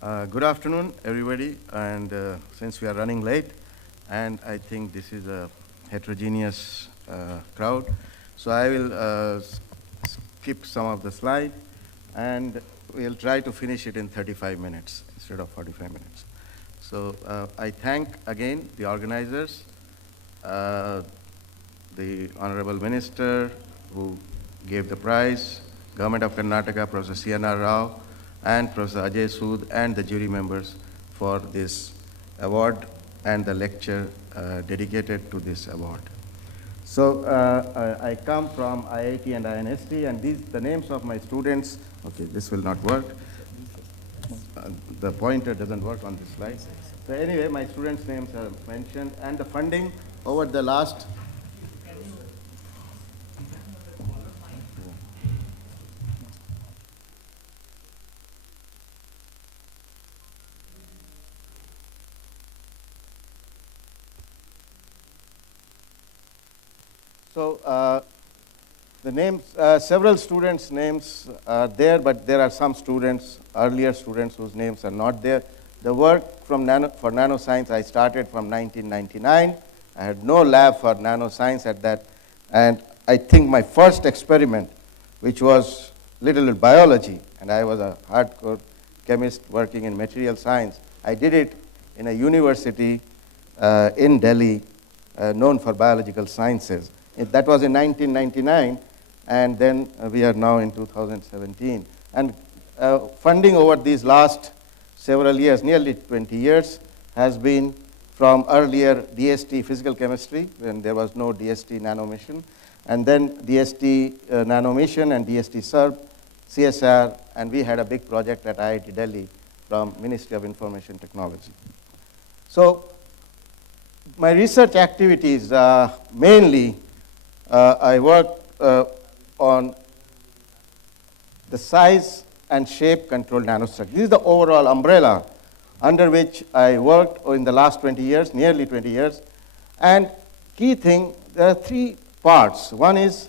Good afternoon, everybody. And since we are running late, and I think this is a heterogeneous crowd, so I will skip some of the slide, and we'll try to finish it in 35 minutes instead of 45 minutes. So I thank again the organizers, the Honorable Minister who gave the prize, Government of Karnataka, Professor C.N.R. Rao, and Professor Ajay Sood, and the jury members for this award and the lecture dedicated to this award. So I come from IIT and INST, and the names of my students. Okay, this will not work. The pointer doesn't work on this slide. So anyway, my students' names are mentioned, and the funding over the last. So the names, several students' names are there, but there are some students, earlier students whose names are not there. The work for nanoscience I started from 1999. I had no lab for nanoscience at that, and I think my first experiment, which was little biology, and I was a hardcore chemist working in material science, I did it in a university in Delhi known for biological sciences. That was in 1999, and then we are now in 2017. And funding over these last several years, nearly 20 years, has been from earlier DST physical chemistry, when there was no DST nano mission, and then DST nano mission and DST SERP, CSR, and we had a big project at IIT Delhi from Ministry of Information Technology. So my research activities mainly I work on the size and shape controlled nanostructure. This is the overall umbrella under which I worked in the last 20 years, nearly 20 years. And key thing, there are three parts. One is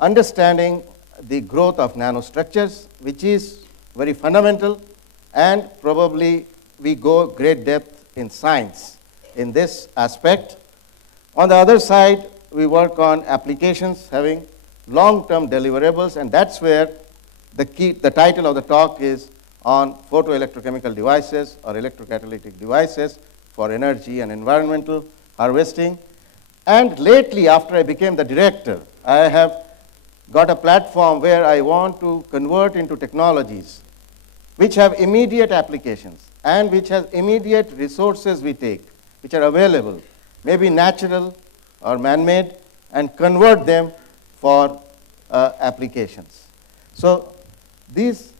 understanding the growth of nanostructures, which is very fundamental, and probably we go great depth in science in this aspect. On the other side, we work on applications having long-term deliverables, and that's where the title of the talk is on photoelectrochemical devices or electrocatalytic devices for energy and environmental harvesting. And lately, after I became the director, I have got a platform where I want to convert into technologies which have immediate applications and which has immediate resources we take, which are available, maybe natural or man-made, and convert them for applications. So this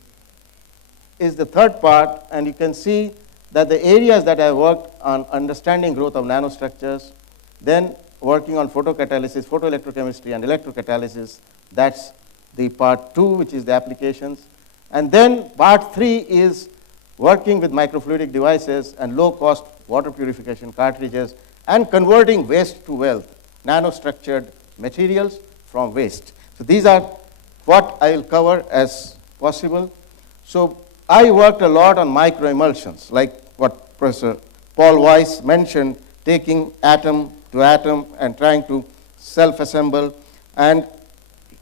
is the third part, and you can see that the areas that I worked on understanding growth of nanostructures, then working on photocatalysis, photoelectrochemistry, and electrocatalysis, that's the part 2, which is the applications. And then part 3 is working with microfluidic devices and low-cost water purification cartridges, and converting waste to wealth, nanostructured materials from waste. So these are what I will cover as possible. So I worked a lot on microemulsions, like what Professor Paul Weiss mentioned, taking atom to atom and trying to self-assemble. And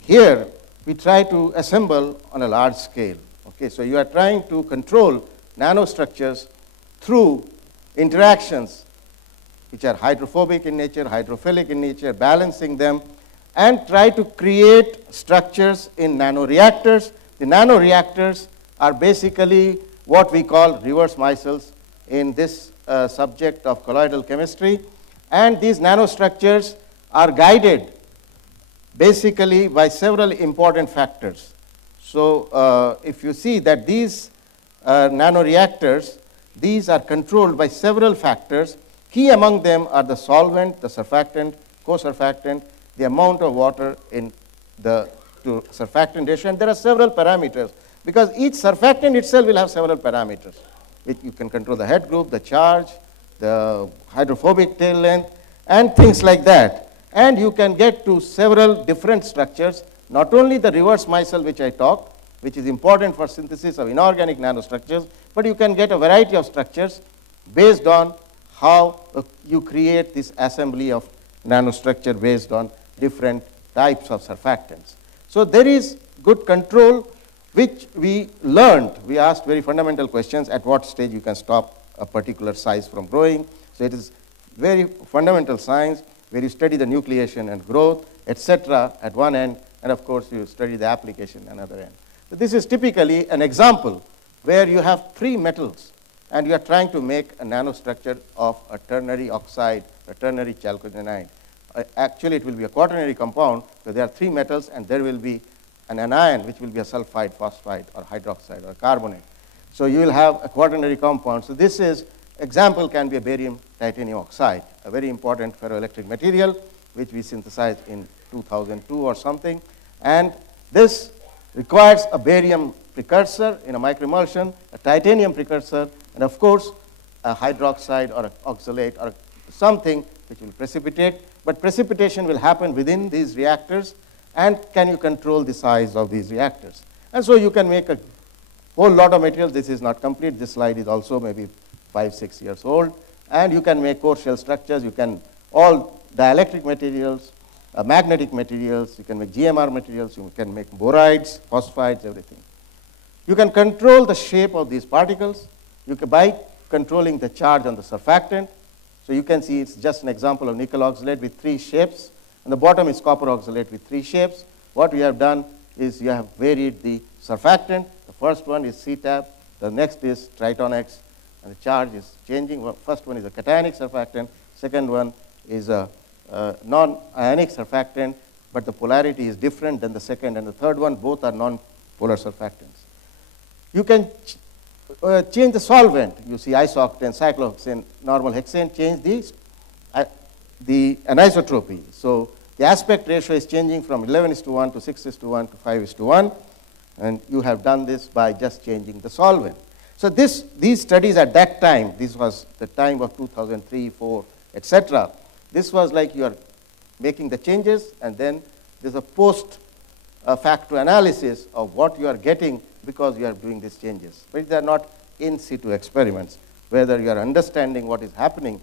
here we try to assemble on a large scale. Okay, so you are trying to control nanostructures through interactions which are hydrophobic in nature, hydrophilic in nature, balancing them, and try to create structures in nanoreactors. The nanoreactors are basically what we call reverse micelles in this subject of colloidal chemistry. And these nanostructures are guided basically by several important factors. So if you see that these nanoreactors, these are controlled by several factors. Key among them are the solvent, the surfactant, co-surfactant, the amount of water in the to surfactant ratio, and there are several parameters, because each surfactant itself will have several parameters. You can control the head group, the charge, the hydrophobic tail length, and things like that. And you can get to several different structures, not only the reverse micelle which I talked, which is important for synthesis of inorganic nanostructures, but you can get a variety of structures based on how you create this assembly of nanostructure based on different types of surfactants. So there is good control, which we learned. We asked very fundamental questions: at what stage you can stop a particular size from growing. So it is very fundamental science where you study the nucleation and growth, etc. at one end, and of course you study the application another end. So this is typically an example where you have 3 metals and you are trying to make a nanostructure of a ternary oxide, a ternary chalcogenide. Actually, it will be a quaternary compound, so there are 3 metals and there will be an anion which will be a sulfide, phosphide, or hydroxide, or carbonate. So you will have a quaternary compound. So this is, example can be a barium titanium oxide, a very important ferroelectric material which we synthesized in 2002 or something. And this requires a barium precursor in a microemulsion, a titanium precursor, and of course a hydroxide or an oxalate or something which will precipitate. But precipitation will happen within these reactors, and can you control the size of these reactors? And so you can make a whole lot of materials. This is not complete. This slide is also maybe 5-6 years old. And you can make core shell structures. You can all dielectric materials, magnetic materials. You can make GMR materials. You can make borides, phosphides, everything. You can control the shape of these particles by controlling the charge on the surfactant. So you can see it's just an example of nickel oxalate with 3 shapes. And the bottom is copper oxalate with 3 shapes. What we have done is you have varied the surfactant. The first one is C-tab. The next is Triton-X. And the charge is changing. First one is a cationic surfactant. Second one is a non-ionic surfactant, but the polarity is different than the second and the third one. Both are non-polar surfactants. You can change the solvent. You see isooctane, cyclohexane, normal hexane, change the anisotropy. So the aspect ratio is changing from 11:1 to 6:1 to 5:1, and you have done this by just changing the solvent. So these studies at that time, this was the time of 2003, 4, etc. This was like you are making the changes, and then there's a post-facto analysis of what you are getting because you are doing these changes. But they are not in situ experiments, whether you are understanding what is happening,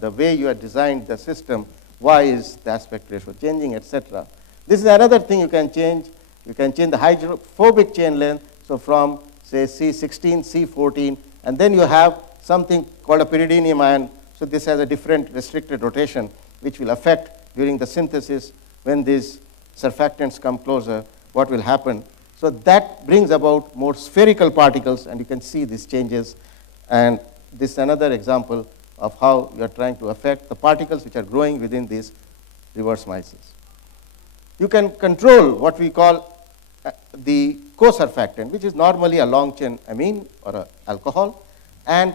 the way you have designed the system, why is the aspect ratio changing, etc. This is another thing you can change. You can change the hydrophobic chain length, so from, say, C16, C14, and then you have something called a pyridinium ion. So this has a different restricted rotation, which will affect during the synthesis when these surfactants come closer, what will happen. So that brings about more spherical particles, and you can see these changes. And this is another example of how you are trying to affect the particles which are growing within these reverse micelles. You can control what we call the co-surfactant, which is normally a long-chain amine or an alcohol. And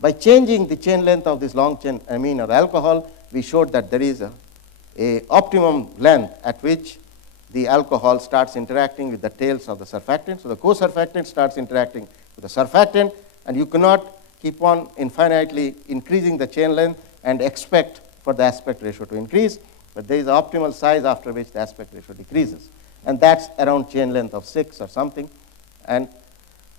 by changing the chain length of this long-chain amine or alcohol, we showed that there is a optimum length at which the alcohol starts interacting with the tails of the surfactant. So the co-surfactant starts interacting with the surfactant, and you cannot keep on infinitely increasing the chain length and expect for the aspect ratio to increase, but there is an optimal size after which the aspect ratio decreases. And that's around chain length of 6 or something. And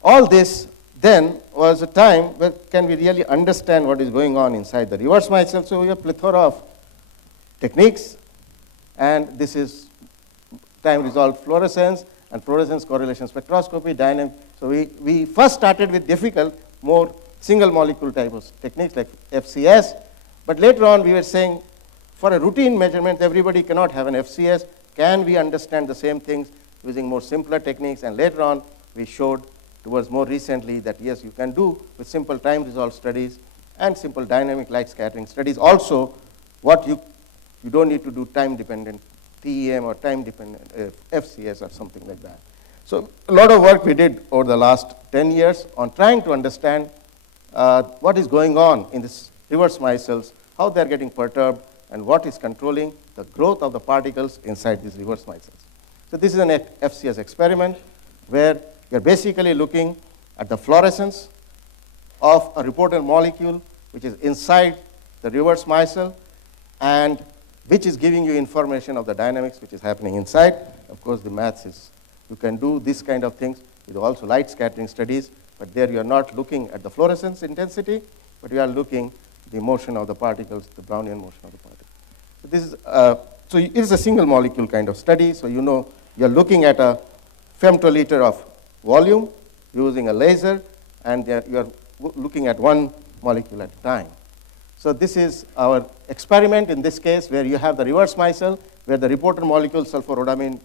all this then was a time where can we really understand what is going on inside the reverse micelle. So we have a plethora of techniques, and this is time-resolved fluorescence and fluorescence correlation spectroscopy, dynamic. So we first started with difficult, more single molecule type of techniques like FCS, but later on we were saying for a routine measurement, everybody cannot have an FCS. Can we understand the same things using more simpler techniques? And later on we showed towards more recently that yes, you can do with simple time-resolved studies and simple dynamic light scattering studies. Also, what you don't need to do time-dependent TEM or time-dependent FCS or something like that. So a lot of work we did over the last 10 years on trying to understand what is going on in this reverse micelles, how they're getting perturbed, and what is controlling the growth of the particles inside these reverse micelles. So this is an FCS experiment where you're basically looking at the fluorescence of a reporter molecule which is inside the reverse micelle and which is giving you information of the dynamics which is happening inside. Of course, the maths is, you can do this kind of things with also light scattering studies, but there you are not looking at the fluorescence intensity, but you are looking the motion of the particles, the Brownian motion of the particles. So this is, so it is a single molecule kind of study. So you know you are looking at a femtoliter of volume using a laser, and you are looking at one molecule at a time. So this is our experiment in this case, where you have the reverse micelle, where the reporter molecule sulforhodamine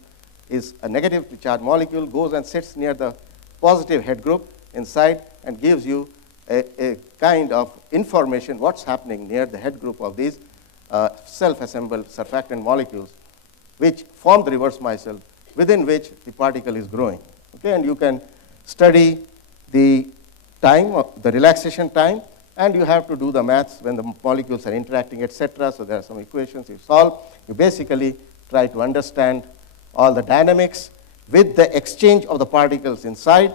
is a negatively charged molecule, goes and sits near the positive head group inside and gives you a kind of information what's happening near the head group of these self-assembled surfactant molecules, which form the reverse micelle within which the particle is growing. Okay, and you can study the time, the relaxation time, and you have to do the maths when the molecules are interacting, etc. So there are some equations you solve. You basically try to understand all the dynamics with the exchange of the particles inside,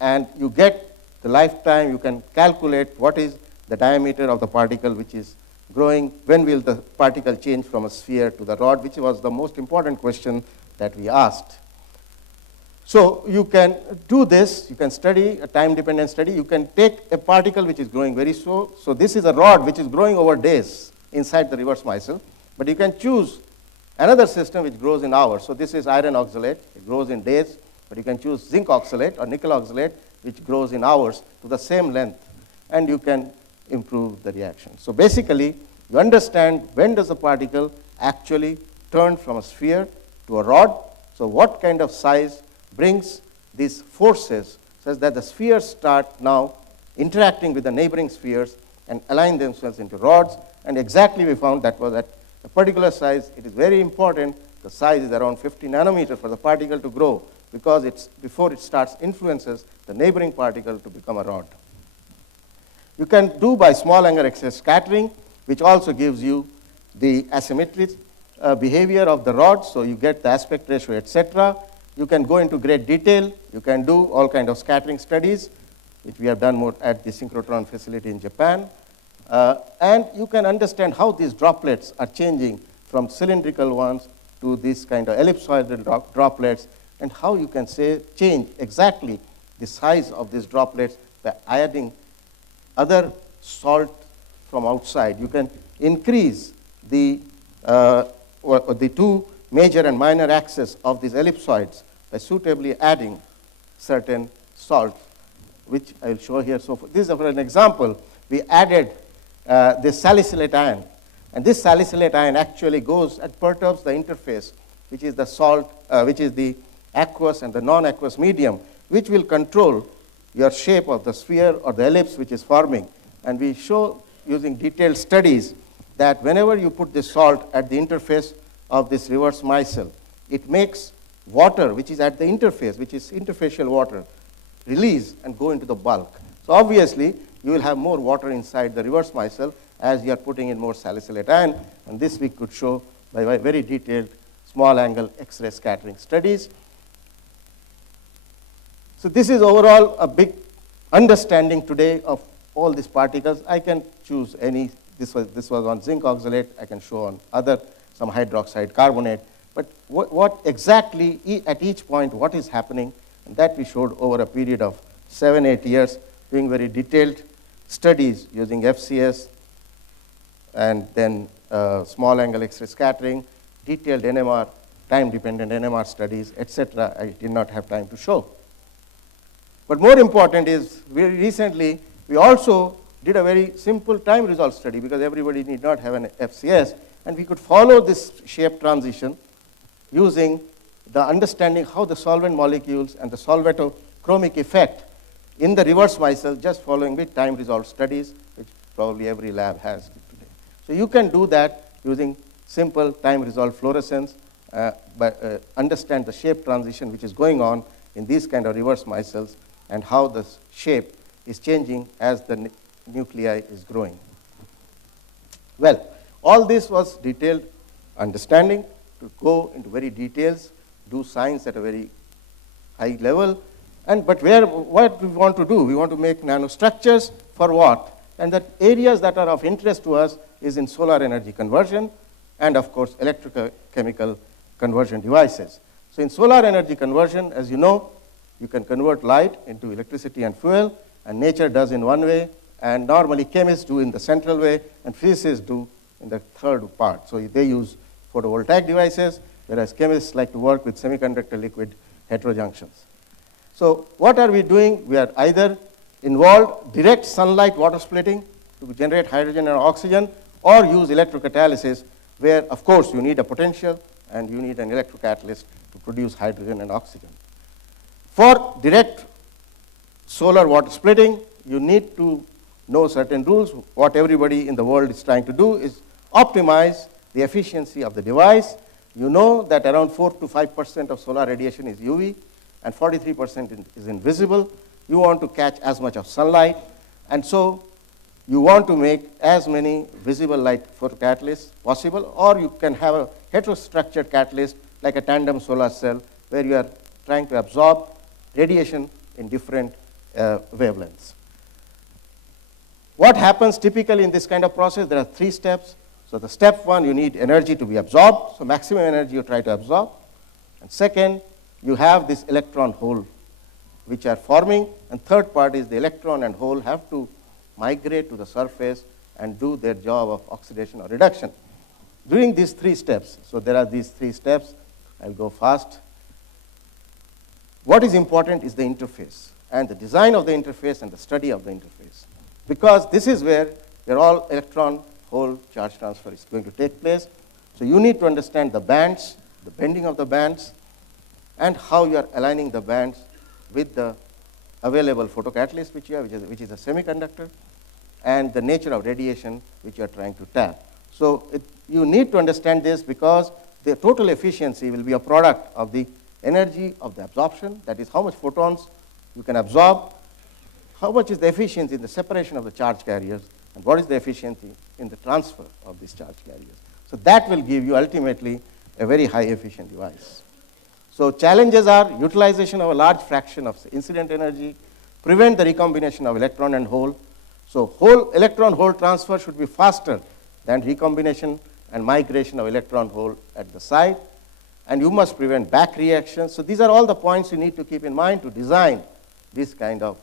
and you get the lifetime. You can calculate what is the diameter of the particle which is growing, when will the particle change from a sphere to the rod, which was the most important question that we asked. So you can do this, you can study a time-dependent study. You can take a particle which is growing very slow. So this is a rod which is growing over days inside the reverse micelle, but you can choose another system which grows in hours. So this is iron oxalate, it grows in days, but you can choose zinc oxalate or nickel oxalate, which grows in hours to the same length, and you can improve the reaction. So basically, you understand when does the particle actually turn from a sphere to a rod. So what kind of size brings these forces such that the spheres start now interacting with the neighboring spheres and align themselves into rods. And exactly we found that was at a particular size. It is very important. The size is around 50 nanometers for the particle to grow, because it's before it starts influences the neighboring particle to become a rod. You can do by small angle X-ray scattering, which also gives you the asymmetric behavior of the rod, so you get the aspect ratio, etc. You can go into great detail. You can do all kinds of scattering studies, which we have done more at the synchrotron facility in Japan. And you can understand how these droplets are changing from cylindrical ones to this kind of ellipsoidal droplets, and how you can change exactly the size of these droplets by adding other salt from outside. You can increase the two major and minor axes of these ellipsoids by suitably adding certain salts, which I will show here. So this is for an example. We added this salicylate ion, and this salicylate ion actually goes and perturbs the interface, which is the salt, which is the aqueous and the non-aqueous medium, which will control your shape of the sphere or the ellipse which is forming. And we show using detailed studies that whenever you put this salt at the interface of this reverse micelle, it makes water which is at the interface, which is interfacial water, release and go into the bulk. So obviously, you will have more water inside the reverse micelle as you are putting in more salicylate ion, and this we could show by very detailed small angle X-ray scattering studies. So this is overall a big understanding today of all these particles. I can choose any. This was on zinc oxalate. I can show on some hydroxide carbonate. But what exactly at each point what is happening, and that we showed over a period of 7-8 years, doing very detailed studies using FCS and then small angle X-ray scattering, detailed NMR, time-dependent NMR studies, etc. I did not have time to show. But more important is, very recently, we also did a very simple time result study, because everybody need not have an FCS, and we could follow this shape transition using the understanding how the solvent molecules and the solvatochromic effect in the reverse micelle, just following with time resolved studies, which probably every lab has today. So you can do that using simple time resolved fluorescence, but understand the shape transition which is going on in these kind of reverse micelles, and how the shape is changing as the nuclei is growing. Well, all this was detailed understanding to go into very details, do science at a very high level. But what we want to do? We want to make nanostructures for what? And the areas that are of interest to us is in solar energy conversion and, of course, electrochemical conversion devices. So in solar energy conversion, as you know, you can convert light into electricity and fuel, and nature does in one way, and normally chemists do in the central way, and physicists do in the third part. So they use photovoltaic devices, whereas chemists like to work with semiconductor liquid heterojunctions. So what are we doing? We are either involved direct sunlight water splitting to generate hydrogen and oxygen, or use electrocatalysis, where, of course, you need a potential and you need an electrocatalyst to produce hydrogen and oxygen. For direct solar water splitting, you need to know certain rules. What everybody in the world is trying to do is optimize the efficiency of the device. You know that around 4 to 5% of solar radiation is UV, and 43% is invisible. You want to catch as much of sunlight, and so you want to make as many visible light photocatalysts possible, or you can have a heterostructured catalyst like a tandem solar cell, where you are trying to absorb radiation in different wavelengths. What happens typically in this kind of process? There are 3 steps. So the step 1, you need energy to be absorbed, so maximum energy you try to absorb. And second, you have this electron hole which are forming, and third part is the electron and hole have to migrate to the surface and do their job of oxidation or reduction. During these 3 steps, so there are these 3 steps, I'll go fast. What is important is the interface, and the design of the interface and the study of the interface, because this is where all electron hole charge transfer is going to take place. So you need to understand the bands, the bending of the bands, and how you are aligning the bands with the available photocatalyst which you have, which is a semiconductor, and the nature of radiation which you are trying to tap. So you need to understand this, because the total efficiency will be a product of the energy of the absorption, that is how much photons you can absorb, how much is the efficiency in the separation of the charge carriers, and what is the efficiency in the transfer of these charge carriers. So that will give you ultimately a very high efficient device. So challenges are utilization of a large fraction of incident energy, prevent the recombination of electron and hole. So whole electron hole transfer should be faster than recombination and migration of electron hole at the site. And you must prevent back reactions. So these are all the points you need to keep in mind to design this kind of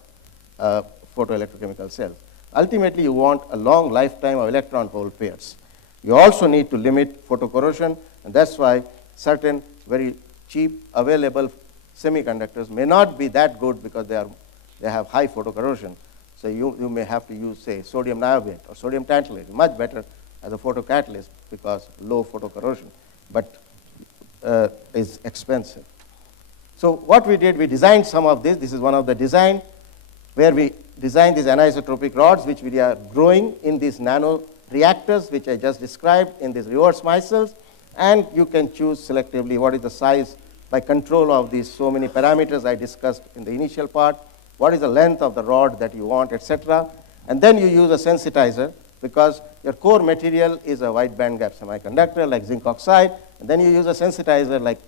photoelectrochemical cells. Ultimately, you want a long lifetime of electron hole pairs. You also need to limit photocorrosion, and that's why certain very cheap available semiconductors may not be that good, because they have high photocorrosion. So you may have to use, say, sodium niobate or sodium tantalate, much better as a photocatalyst because low photocorrosion, but is expensive. So what we did, we designed some of this. This is one of the design where we designed these anisotropic rods, which we are growing in these nano reactors, which I just described in these reverse micelles. And you can choose selectively what is the size by control of these so many parameters I discussed in the initial part, what is the length of the rod that you want, etc. And then you use a sensitizer, because your core material is a wide bandgap semiconductor like zinc oxide, and then you use a sensitizer like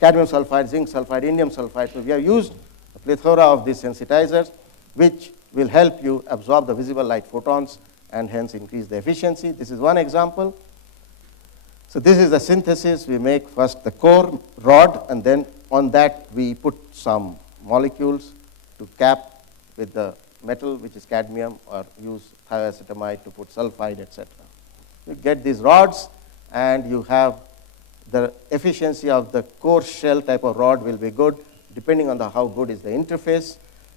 cadmium sulfide, zinc sulfide, indium sulfide. So we have used a plethora of these sensitizers, which will help you absorb the visible light photons and hence increase the efficiency. This is one example. So this is the synthesis. We make first the core rod, and then on that we put some molecules to cap with the metal, which is cadmium, or use thioacetamide to put sulfide, etc. You get these rods, and you have the efficiency of the core shell type of rod will be good, depending on how good is the interface.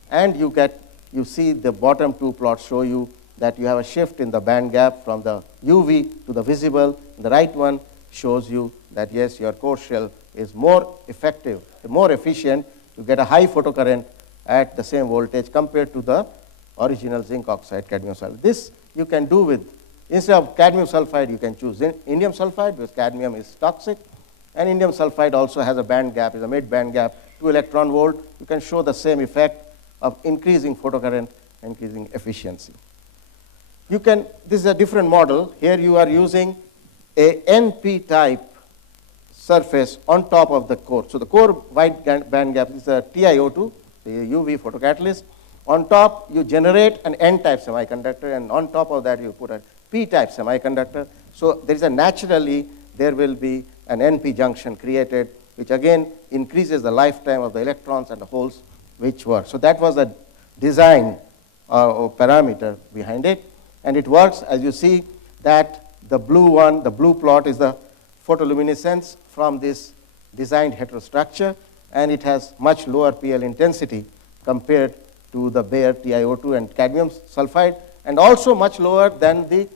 And you see the bottom 2 plots show you that you have a shift in the band gap from the UV to the visible. The right one shows you that, yes, your core shell is more effective, more efficient. You get a high photocurrent at the same voltage compared to the original zinc oxide cadmium sulfide. This you can do with, instead of cadmium sulfide, you can choose indium sulfide, because cadmium is toxic. And indium sulfide also has a band gap, is a mid band gap, 2 electron volt. You can show the same effect of increasing photocurrent, increasing efficiency. This is a different model. Here you are using a NP type surface on top of the core. So the core wide band gap is a TiO2, the UV photocatalyst. On top, you generate an N-type semiconductor, and on top of that, you put a P-type semiconductor. So there will be an NP junction created, which again increases the lifetime of the electrons and the holes which work. So that was the design or parameter behind it. And it works, as you see, that the blue one, the blue plot is the photoluminescence from this designed heterostructure, and it has much lower PL intensity compared to the bare TiO2 and cadmium sulfide, and also much lower than the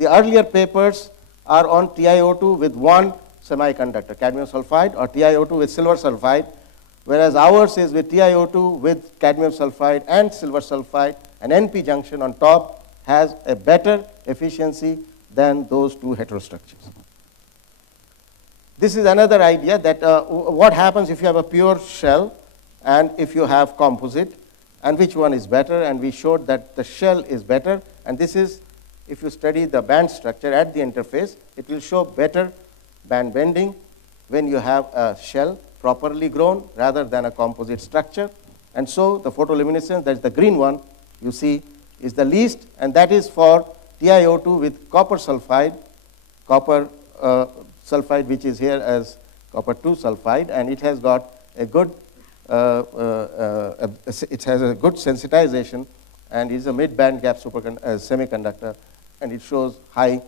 earlier papers are on TiO2 with one semiconductor, cadmium sulfide, or TiO2 with silver sulfide, whereas ours is with TiO2 with cadmium sulfide and silver sulfide, an NP junction on top has a better efficiency than those two heterostructures. This is another idea that what happens if you have a pure shell and if you have composite, and which one is better, and we showed that the shell is better, and this is, if you study the band structure at the interface, it will show better band bending when you have a shell properly grown rather than a composite structure. And so the photoluminescence, that's the green one, you see, is the least, and that is for TiO2 with copper sulfide, which is here as copper 2 sulfide, and it has got a good, it has a good sensitization, and is a mid-band gap semiconductor, and it shows high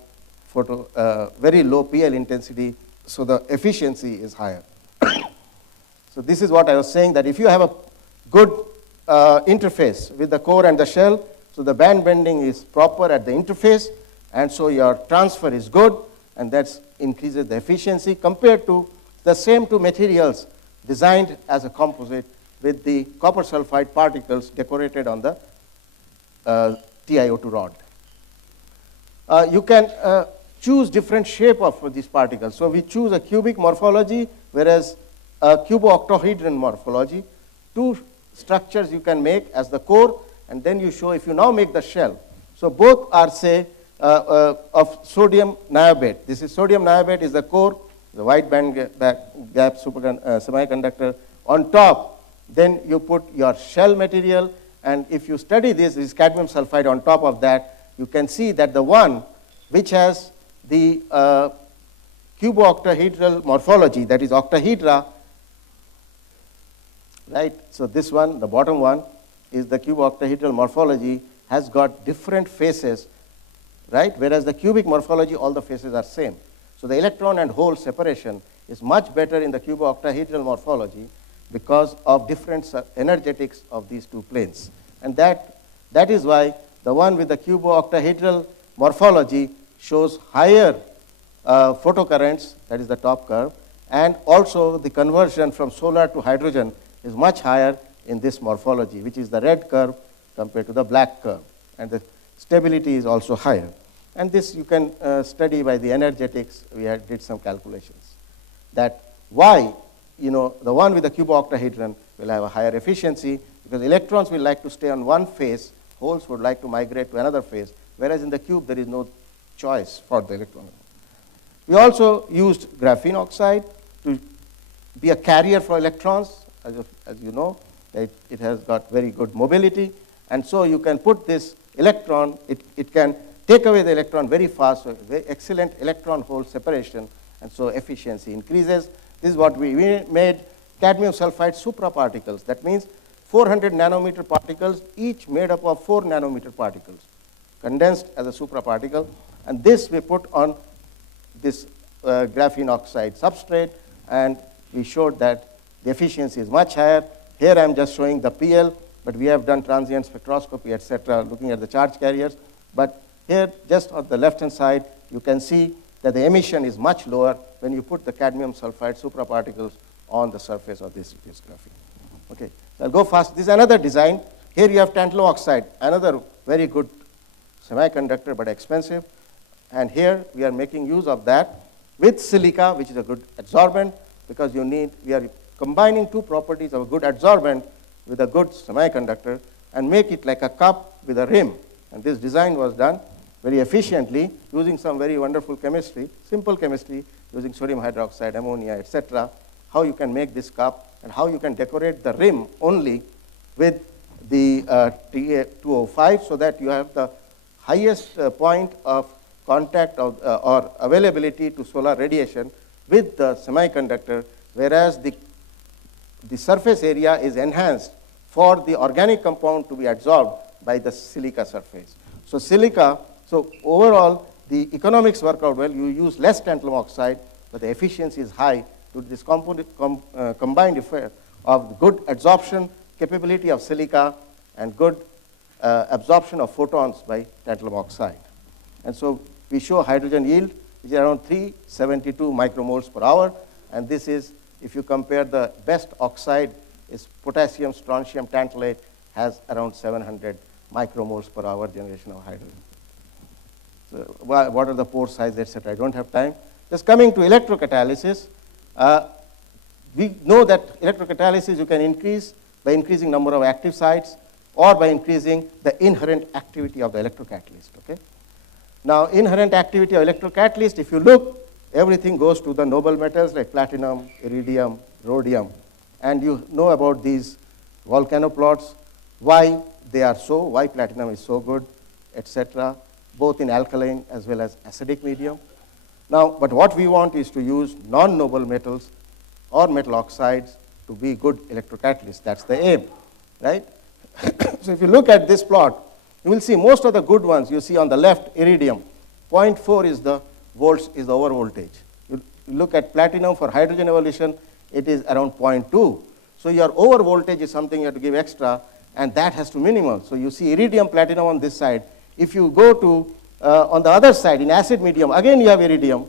very low PL intensity, so the efficiency is higher. So this is what I was saying, that if you have a good interface with the core and the shell, so the band bending is proper at the interface, and so your transfer is good, and that increases the efficiency compared to the same two materials designed as a composite with the copper sulfide particles decorated on the TiO2 rod. You can choose different shape of these particles. So we choose a cubic morphology, whereas a cuboctahedron morphology. Two structures you can make as the core, and then you show if you now make the shell. So both are, say, of sodium niobate. This is sodium niobate is the core, the wide band gap semiconductor. On top, then you put your shell material, and if you study this is cadmium sulfide on top of that, you can see that the one which has the cuboctahedral morphology, that is octahedra, right? So this one, the bottom one, is the cuboctahedral morphology, has got different faces, right? Whereas the cubic morphology, all the faces are same. So the electron and hole separation is much better in the cuboctahedral morphology because of different energetics of these two planes. And that is why the one with the cuboctahedral morphology shows higher photocurrents, that is the top curve, and also the conversion from solar to hydrogen is much higher in this morphology, which is the red curve compared to the black curve. And the stability is also higher. And this you can study by the energetics. We did some calculations. That why, the one with the cuboctahedron will have a higher efficiency, because electrons will like to stay on one phase, holes would like to migrate to another phase, whereas in the cube there is no choice for the electron. We also used graphene oxide to be a carrier for electrons. As you know, it has got very good mobility, and so you can put this electron, it can take away the electron very fast, so very excellent electron hole separation, and so efficiency increases. This is what we made cadmium sulfide supraparticles. That means 400 nanometer particles, each made up of 4 nanometer particles, condensed as a supraparticle, and this we put on this graphene oxide substrate, and we showed that the efficiency is much higher. Here I am just showing the PL, but we have done transient spectroscopy, etc., looking at the charge carriers. But here, just on the left-hand side, you can see that the emission is much lower when you put the cadmium sulfide supraparticles on the surface of this graphene. Okay, so I'll go fast. This is another design. Here you have tantalum oxide, another very good semiconductor, but expensive. And here we are making use of that with silica, which is a good adsorbent, because we are combining two properties of a good adsorbent with a good semiconductor and make it like a cup with a rim. And this design was done very efficiently using some very wonderful chemistry, simple chemistry, using sodium hydroxide, ammonia, etc. How you can make this cup and how you can decorate the rim only with the Ta205, so that you have the highest point of contact of, or availability to solar radiation with the semiconductor, whereas the surface area is enhanced for the organic compound to be adsorbed by the silica surface. So silica, so overall, the economics work out well. You use less tantalum oxide, but the efficiency is high to this combined effect of good adsorption capability of silica and good absorption of photons by tantalum oxide. And so we show hydrogen yield, which is around 372 micromoles per hour. And this is, if you compare the best oxide, is potassium, strontium tantalate, has around 700 micromoles per hour generation of hydrogen. So what are the pore size, etc. I don't have time. Just coming to electrocatalysis, we know that electrocatalysis you can increase by increasing number of active sites or by increasing the inherent activity of the electrocatalyst. Okay? Now, inherent activity of electrocatalyst, if you look, everything goes to the noble metals like platinum, iridium, rhodium. And you know about these volcano plots, why they are so, why platinum is so good, etc., both in alkaline as well as acidic medium. Now, but what we want is to use non-noble metals or metal oxides to be good electrocatalysts. That's the aim, right? So if you look at this plot, you will see most of the good ones. You see on the left, iridium, 0.4 is the volts, is the over voltage. You look at platinum for hydrogen evolution, it is around 0.2. So your over voltage is something you have to give extra, and that has to minimal. So you see iridium, platinum on this side. If you go to on the other side, in acid medium, again you have iridium,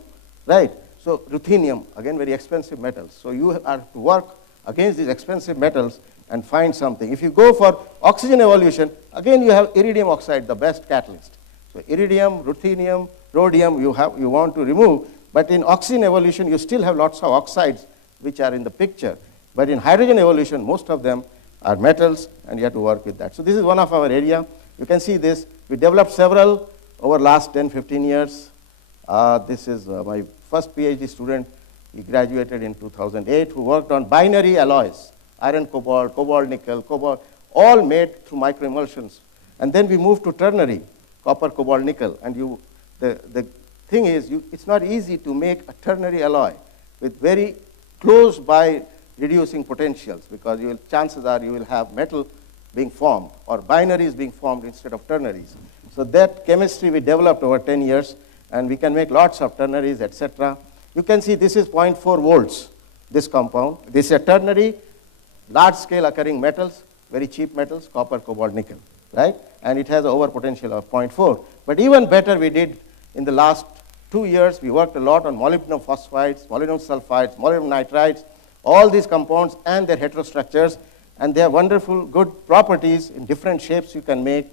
right? So ruthenium, again very expensive metals. So you have to work against these expensive metals and find something. If you go for oxygen evolution, again you have iridium oxide, the best catalyst. So iridium, ruthenium, rhodium you want to remove, but in oxygen evolution you still have lots of oxides which are in the picture. But in hydrogen evolution, most of them are metals, and you have to work with that. So this is one of our area. You can see this. We developed several over last 10, 15 years. This is my first PhD student. He graduated in 2008, who worked on binary alloys, iron, cobalt, nickel, cobalt, all made through microemulsions. And then we moved to ternary, copper, cobalt, nickel. And the thing is, it's not easy to make a ternary alloy with very close by reducing potentials, because chances are you will have metal being formed or binaries being formed instead of ternaries. So that chemistry we developed over 10 years, and we can make lots of ternaries, etc. You can see this is 0.4 volts, this compound. This is a ternary, large-scale occurring metals, very cheap metals, copper, cobalt, nickel, right? And it has an over potential of 0.4. But even better we did in the last 2 years. We worked a lot on molybdenum phosphides, molybdenum sulfides, molybdenum nitrides, all these compounds and their heterostructures, and they have wonderful, good properties in different shapes you can make.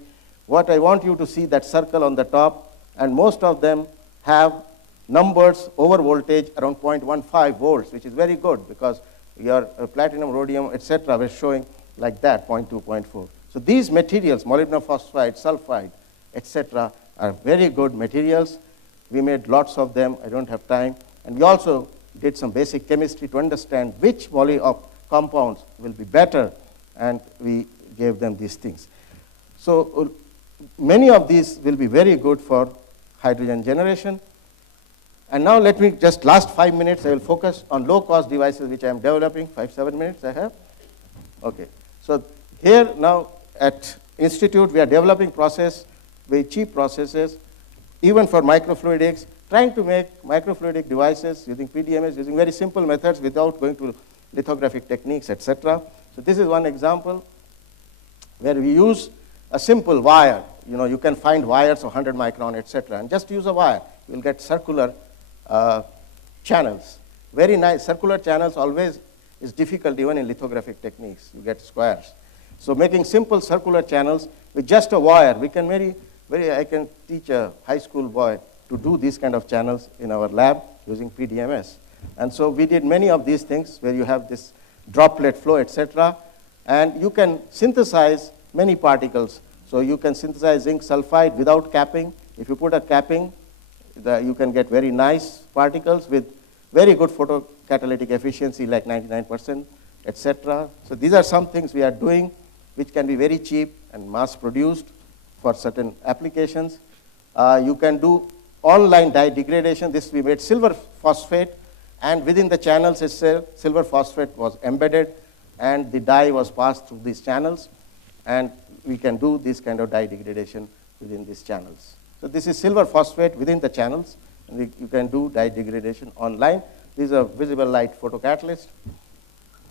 What I want you to see, that circle on the top, and most of them have numbers over voltage around 0.15 volts, which is very good, because your platinum, rhodium, etc. were showing like that, 0.2, 0.4. So these materials, molybdenum phosphide, sulfide, etc., are very good materials. We made lots of them. I don't have time. And we also did some basic chemistry to understand which compounds will be better, and we gave them these things. So many of these will be very good for hydrogen generation. And now let me just, last 5 minutes, I will focus on low-cost devices which I am developing. 5-7 minutes I have? Okay. So here now at Institute, we are developing very cheap processes, even for microfluidics, trying to make microfluidic devices using PDMS, using very simple methods without going to lithographic techniques, etc. So this is one example where we use a simple wire. You know, you can find wires of 100 micron, etc. And just use a wire. You will get circular channels. Very nice. Circular channels always is difficult even in lithographic techniques. You get squares. So making simple circular channels with just a wire, we can I can teach a high school boy to do these kind of channels in our lab using PDMS. And so we did many of these things where you have this droplet flow, etc. And you can synthesize many particles. So you can synthesize zinc sulfide without capping. If you put a capping, you can get very nice particles with very good photocatalytic efficiency, like 99%, etc. So these are some things we are doing which can be very cheap and mass-produced for certain applications. You can do online dye degradation. This we made silver phosphate, and within the channels itself, silver phosphate was embedded. and the dye was passed through these channels, and we can do this kind of dye degradation within these channels. So this is silver phosphate within the channels, and you can do dye degradation online. These are visible light photocatalyst.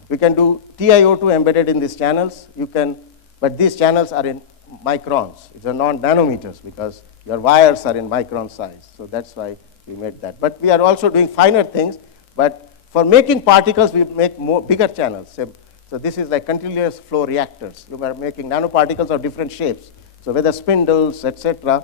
We can do TiO2 embedded in these channels. You can, but these channels are in microns. It's a non-nanometers because your wires are in micron size. So that's why we made that. But we are also doing finer things. But for making particles, we make bigger channels. So this is like continuous flow reactors. You are making nanoparticles of different shapes. So whether spindles, etc.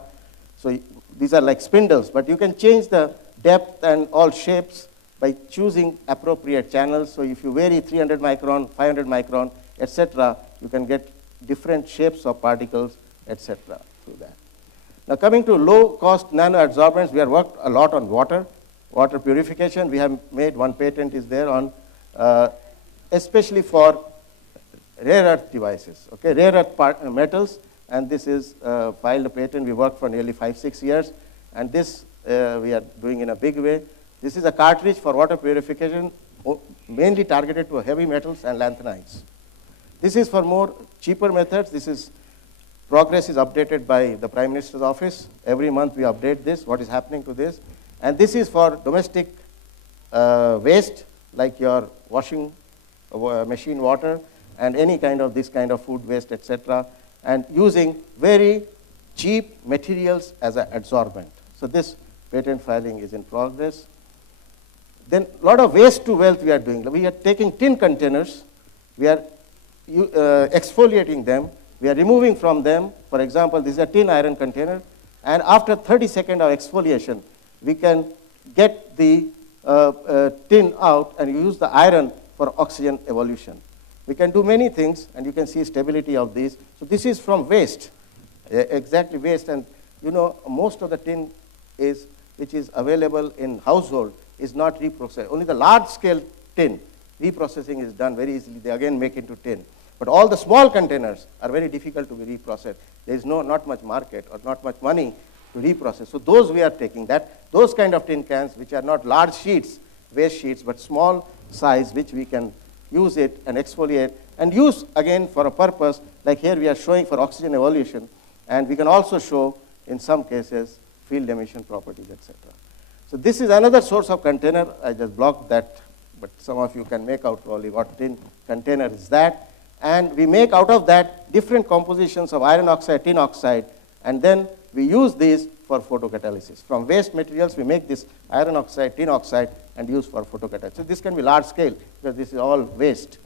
So these are like spindles, but you can change the depth and all shapes by choosing appropriate channels. So if you vary 300 micron, 500 micron, etc., you can get different shapes of particles, etc. through that. Now coming to low-cost nano-adsorbents, we have worked a lot on water purification. We have made one patent is there on, especially for rare earth devices, okay, rare earth metals, and this is filed a patent. We worked for nearly 5-6 years, and this we are doing in a big way. This is a cartridge for water purification, mainly targeted to heavy metals and lanthanides. This is for more cheaper methods. This is progress is updated by the Prime Minister's office. Every month we update this, what is happening to this. And this is for domestic waste, like your washing machine water and any kind of this kind of food waste, etc. And using very cheap materials as an adsorbent. So this patent filing is in progress. Then a lot of waste to wealth we are doing. We are taking tin containers, we are exfoliating them, we are removing from them. For example, this is a tin iron container, and after 30 seconds of exfoliation, we can get the tin out and use the iron for oxygen evolution. We can do many things, and you can see stability of these. So this is from waste, exactly waste, and you know most of the tin is which is available in household is not reprocessed. Only the large-scale tin reprocessing is done very easily. They again make into tin. But all the small containers are very difficult to be reprocessed. There is not much market or not much money to reprocess. So those we are taking those kind of tin cans which are not large sheets, waste sheets, but small size which we can use it and exfoliate and use again for a purpose. Like here we are showing for oxygen evolution, and we can also show in some cases field emission properties, etc. So this is another source of container. I just blocked that, but some of you can make out probably what tin container is that. And we make out of that different compositions of iron oxide, tin oxide, and then we use these for photocatalysis. From waste materials, we make this iron oxide, tin oxide, and use for photocatalysis. So this can be large scale because this is all waste.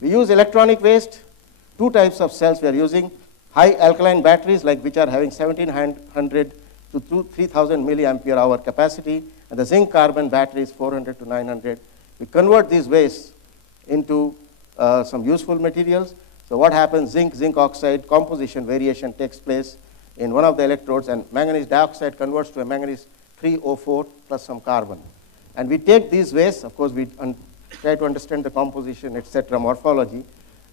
We use electronic waste. Two types of cells we are using. High alkaline batteries, like which are having 1700 to 3000 milliampere hour capacity, and the zinc carbon batteries 400 to 900. We convert these wastes into some useful materials. So what happens, zinc oxide composition variation takes place in one of the electrodes, and manganese dioxide converts to a manganese 3O4 plus some carbon. And we take these wastes, of course we try to understand the composition, etc., morphology,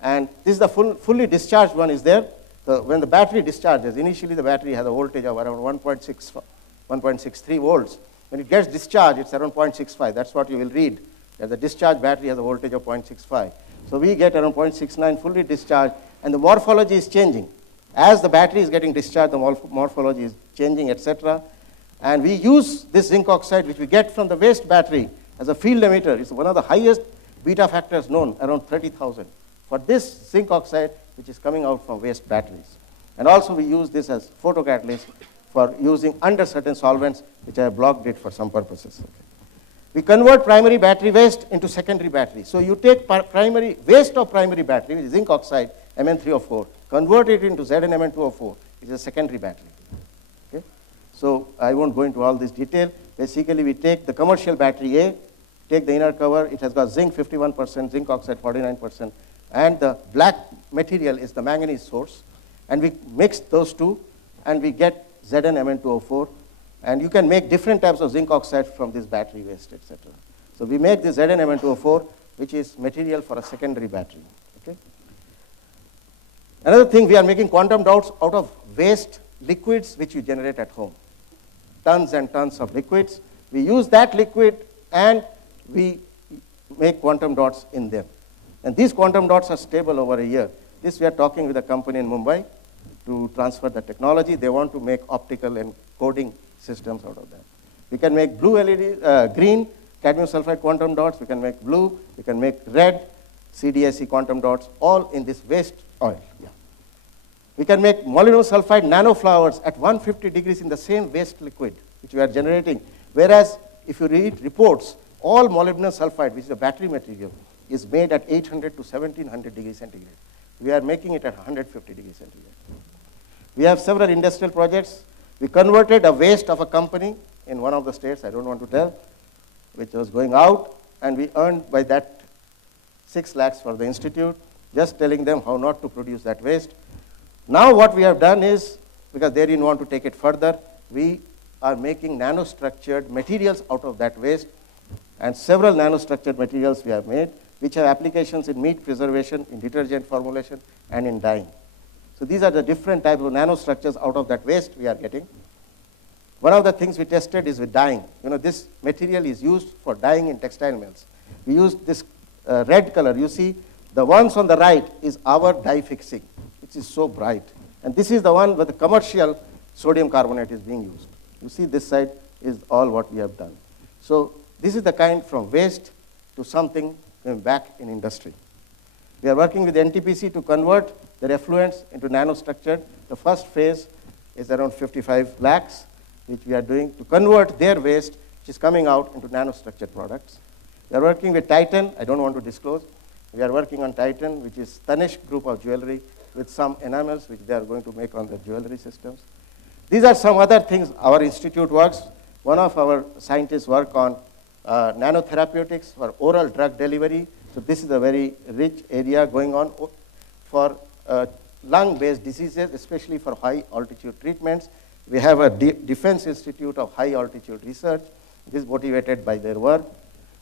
and this is the fully discharged one is there. So when the battery discharges, initially the battery has a voltage of around 1.63 volts. When it gets discharged, it's around 0.65. That's what you will read, that the discharged battery has a voltage of 0.65. So we get around 0.69 fully discharged, and the morphology is changing. As the battery is getting discharged, the morphology is changing, etc. And we use this zinc oxide, which we get from the waste battery, as a field emitter. It's one of the highest beta factors known, around 30,000. For this zinc oxide, which is coming out from waste batteries. And also we use this as photocatalyst for using under certain solvents, which I have blocked it for some purposes. Okay. We convert primary battery waste into secondary battery. So you take primary waste of primary battery, which is zinc oxide, Mn3O4, convert it into ZnMn2O4, which is a secondary battery. Okay? So I won't go into all this detail. Basically, we take the commercial battery A, take the inner cover. It has got zinc 51%, zinc oxide 49%, and the black material is the manganese source. And we mix those two, and we get ZnMn2O4. And you can make different types of zinc oxide from this battery waste, etc. So we make this ZnMn2O4, which is material for a secondary battery. Okay? Another thing, we are making quantum dots out of waste liquids which you generate at home. Tons and tons of liquids. We use that liquid and we make quantum dots in them. And these quantum dots are stable over a year. This we are talking with a company in Mumbai to transfer the technology. They want to make optical and coding systems out of that. We can make blue LED, green cadmium sulfide quantum dots. We can make blue. We can make red CDSE quantum dots, all in this waste oil. Yeah. We can make molybdenum sulfide nanoflowers at 150 degrees in the same waste liquid, which we are generating. Whereas, if you read reports, all molybdenum sulfide, which is a battery material, is made at 800 to 1700 degrees centigrade. We are making it at 150 degrees centigrade. We have several industrial projects. We converted a waste of a company in one of the states, I don't want to tell, which was going out, and we earned by that 6 lakhs for the institute, just telling them how not to produce that waste. Now what we have done is, because they didn't want to take it further, we are making nanostructured materials out of that waste, and several nanostructured materials we have made, which have applications in meat preservation, in detergent formulation, and in dyeing. So these are the different types of nanostructures out of that waste we are getting. One of the things we tested is with dyeing. You know, this material is used for dyeing in textile mills. We used this red color. You see, the ones on the right is our dye fixing, which is so bright. And this is the one where the commercial sodium carbonate is being used. You see, this side is all what we have done. So this is the kind from waste to something going back in industry. We are working with NTPC to convert their effluents into nanostructured. The first phase is around 55 lakhs, which we are doing to convert their waste, which is coming out, into nanostructured products. We are working with Titan. I don't want to disclose. We are working on Titan, which is Tanishq group of jewelry, with some enamels, which they are going to make on the jewelry systems. These are some other things our institute works. One of our scientists work on nanotherapeutics for oral drug delivery. So this is a very rich area going on for lung-based diseases, especially for high-altitude treatments. We have a Defense Institute of High-Altitude Research. This is motivated by their work.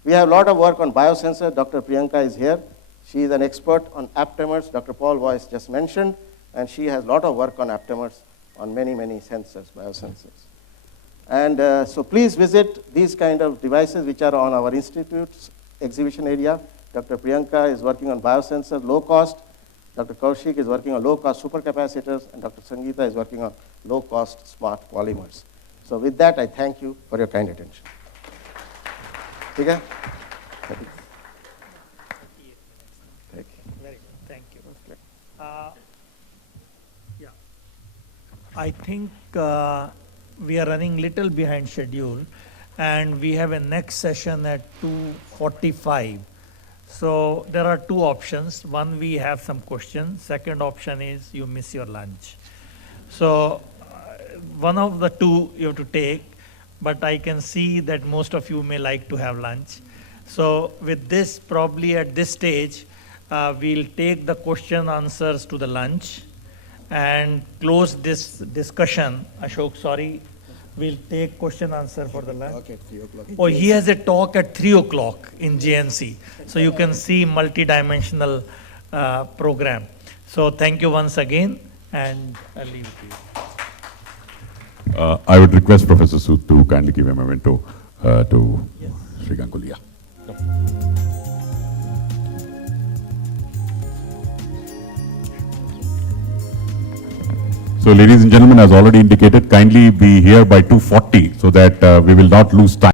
We have a lot of work on biosensors. Dr. Priyanka is here. She is an expert on aptamers. Dr. Paul Voice just mentioned, and she has a lot of work on aptamers on many, many sensors, biosensors. And so please visit these kind of devices which are on our institute's exhibition area. Dr. Priyanka is working on biosensors, low cost. Dr. Kaushik is working on low-cost supercapacitors, and Dr. Sangeeta is working on low-cost smart polymers. So with that, I thank you for your kind attention. Okay? Thank you. Very good. Thank you. Yeah. I think we are running little behind schedule, and we have a next session at 2:45. So there are two options. One, we have some questions. Second option is you miss your lunch. So one of the two you have to take, but I can see that most of you may like to have lunch. So with this, probably at this stage, we'll take the question answers to the lunch and close this discussion. Ashok, sorry. We'll take question answer for the lunch. Okay, 3 o'clock. Oh, he has a talk at 3 o'clock in JNC. So you can see multi-dimensional program. So thank you once again, and I'll leave it to you. I would request Professor Sood to kindly give a memento to Sri Ganguli. So ladies and gentlemen, as already indicated, kindly be here by 2:40 so that we will not lose time.